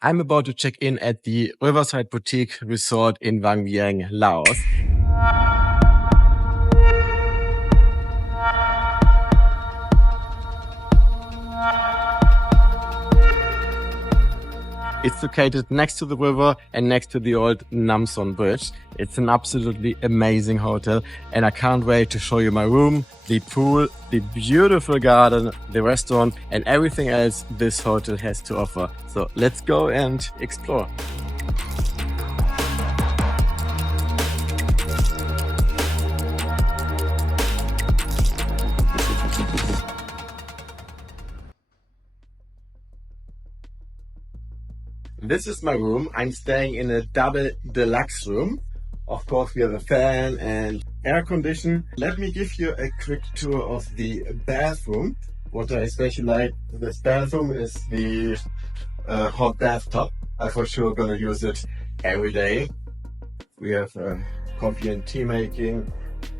I'm about to check in at the Riverside Boutique Resort in Vang Vieng, Laos. It's located next to the river and next to the old Namsong Bridge. It's an absolutely amazing hotel and I can't wait to show you my room, the pool, the beautiful garden, the restaurant and everything else this hotel has to offer. So let's go and explore. This is my room. I'm staying in a double deluxe room. Of course, we have a fan and air condition. Let me give you a quick tour of the bathroom. What I especially like this bathroom is the hot bathtub. I'm for sure gonna use it every day. We have coffee and tea making.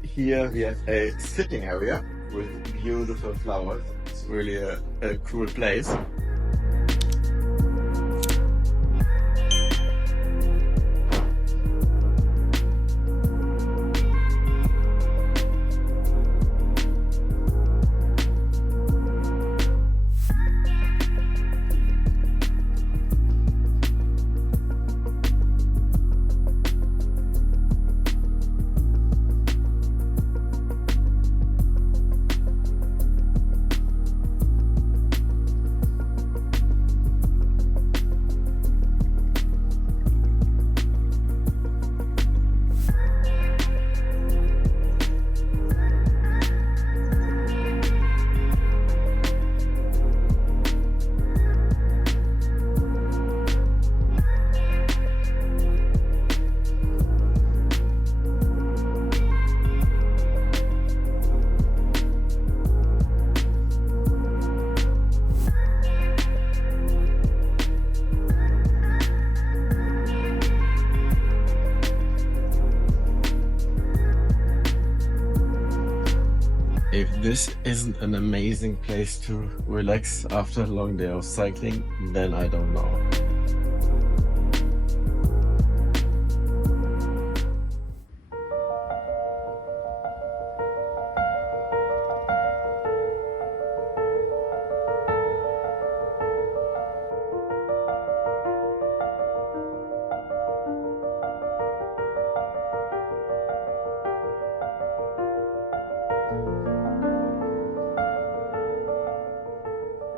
Here we have a sitting area with beautiful flowers. It's really a cool place. If this isn't an amazing place to relax after a long day of cycling, then I don't know.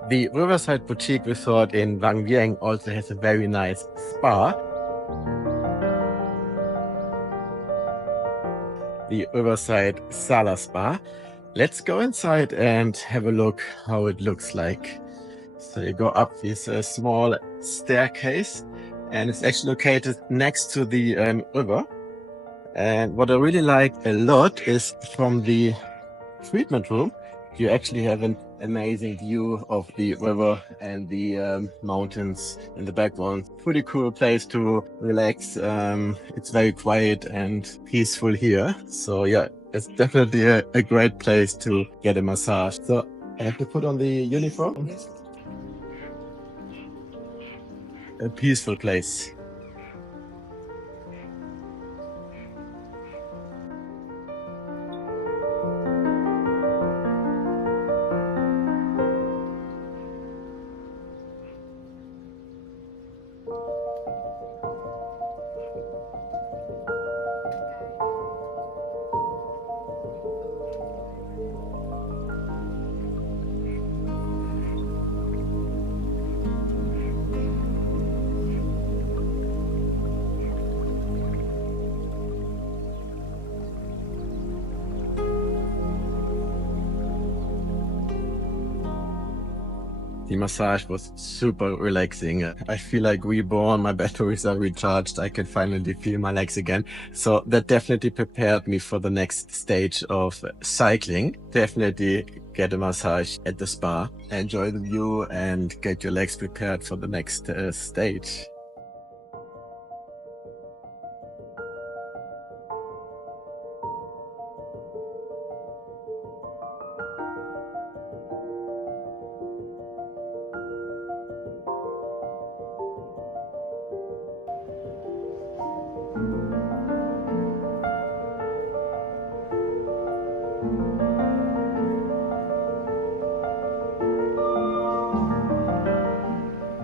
The Riverside Boutique Resort in Vang Vieng also has a very nice spa. The Riverside Sala Spa. Let's go inside and have a look how it looks like. So you go up this small staircase and it's actually located next to the river. And what I really like a lot is from the treatment room, you actually have an amazing view of the river and the mountains in the background. Pretty cool place to relax. It's very quiet and peaceful here. So yeah, it's definitely a great place to get a massage. So I have to put on the uniform. A peaceful place. The massage was super relaxing. I feel like reborn, my batteries are recharged. I can finally feel my legs again. So that definitely prepared me for the next stage of cycling. Definitely get a massage at the spa, enjoy the view and get your legs prepared for the next stage.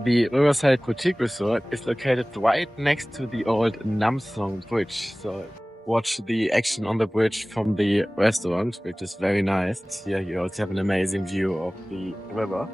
The Riverside Boutique Resort is located right next to the old Namsong Bridge. So watch the action on the bridge from the restaurant, which is very nice. Here you also have an amazing view of the river.